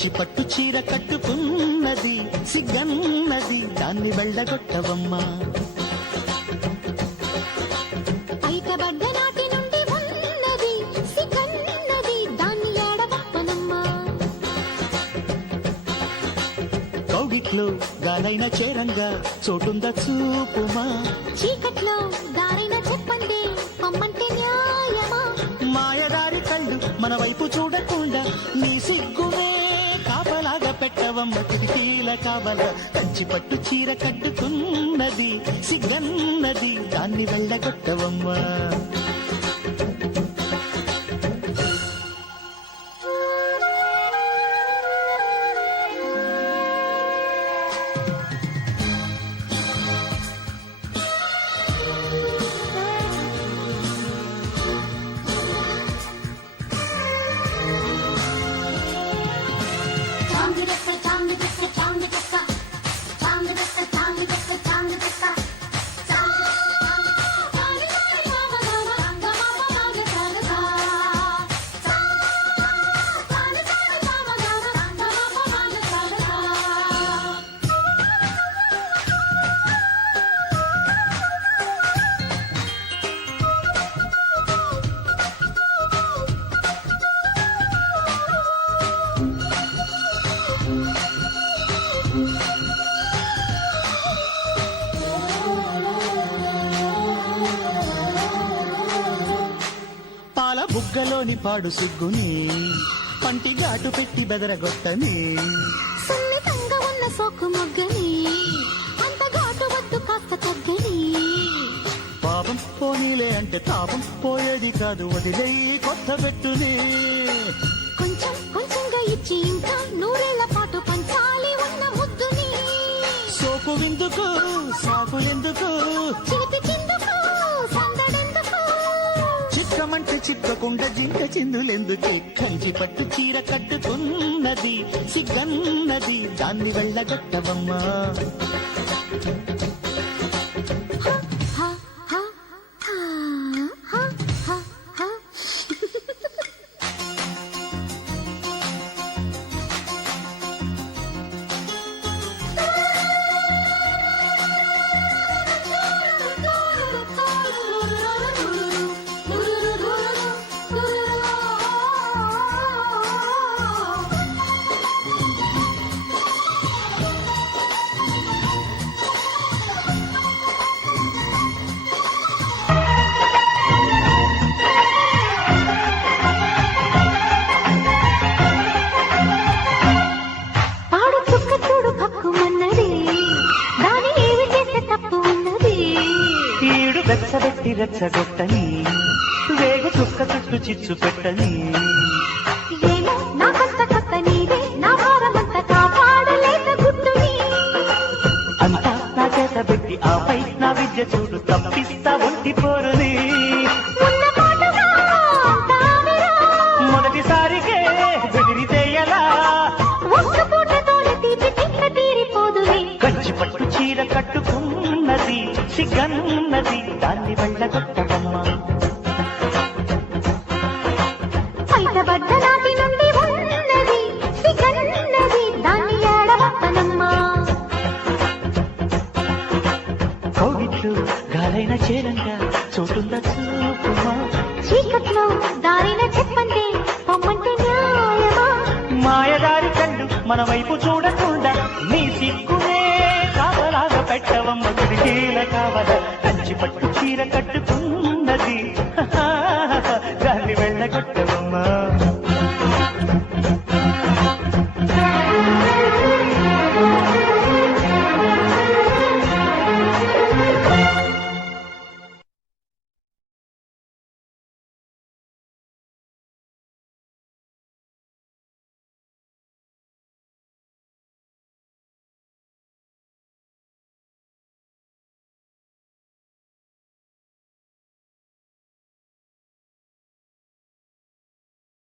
కంచి పట్టు చీర కట్టుకున్నది సిగ్గన్నది దాన్ని వెళ్ళగొట్టవమ్మా. బయటబడ్డ నాటి నుండి ఉన్నది సిగ్గన్నది దాన్ని ఏడవప్పనమ్మా. కౌగిట్లో గాలైన చేరంగా చోటుందా చూపుమా. చీకట్లో దారైన చెప్పండి అమ్మంటే న్యాయమా. మాయదారి కళ్ళు మన వైపు చూడకుండా నీ సిగ్గునే కాపలాగా పెట్టవమ్మ. కిటికీల కావల కంచి పట్టు చీర కట్టుకున్నది సిగ్గన్నది దాన్ని వెళ్ళగొట్టవమ్మా. పాల బుగ్గలోని పాడు సిగ్గుని పంటి ఘాటు పెట్టి బెదరగొట్టని. సున్నితంగా ఉన్న సోకు మొగ్గని అంత ఘాటు వద్దు కాస్త తగ్గని. పాపం పోనీలే అంటే తాపం పోయేది కాదు వదిలేయి కొత్త పెట్టుని. కొంచెం కొంచెంగా ఇచ్చి ఇంకా నూరేళ్ల పాటు పంచాలి ఉన్న ముద్దుని. సోకు విందుకు సాకులెందుకు చిలిపి చిందుకు సందడెందుకు. చిక్కమంటే చిక్కకుండా జింక చిందులెందుకే. కంచి పట్టు చీర కట్టుకున్నది సిగ్గన్నది దాన్ని వెళ్ళగొట్టవమ్మా. రెచ్చబెట్టి రెచ్చగొట్టని వేగు చుక్క చుట్టూ చిచ్చు పెట్టని. ఏమో నా కష్ట కథ నీదే నా భారమంతా కాపాడలేక గుట్టుని. అంతా నా చేత పెట్టి ఆపై నా విద్య చూడు తప్పిస్తా ఒంటి పోరుని. మొదటిసారికే బెదిరితే ఎలా కంచి పట్టు చీర కట్టుకున్నది సిగ్గన్నది దాన్ని వెళ్ళగొట్టవమ్మా. బయటబడ్డ నాటి నుండి ఉన్నది సిగ్గన్నది దాన్ని ఏడవప్పనమ్మా. కౌగిట్లు గాలైన చేరంగా చోటుందా చూపుమా. చీకట్లో దారైన చెప్పండి పొమ్మంటే న్యాయమా. మాయదారి కళ్ళు మన వైపు చూడకుండా నీ సిగ్గునే కావలాగా పెట్టవమ్మ. కిటికీల కావల కంచి పట్టు చీర కట్టుకున్నది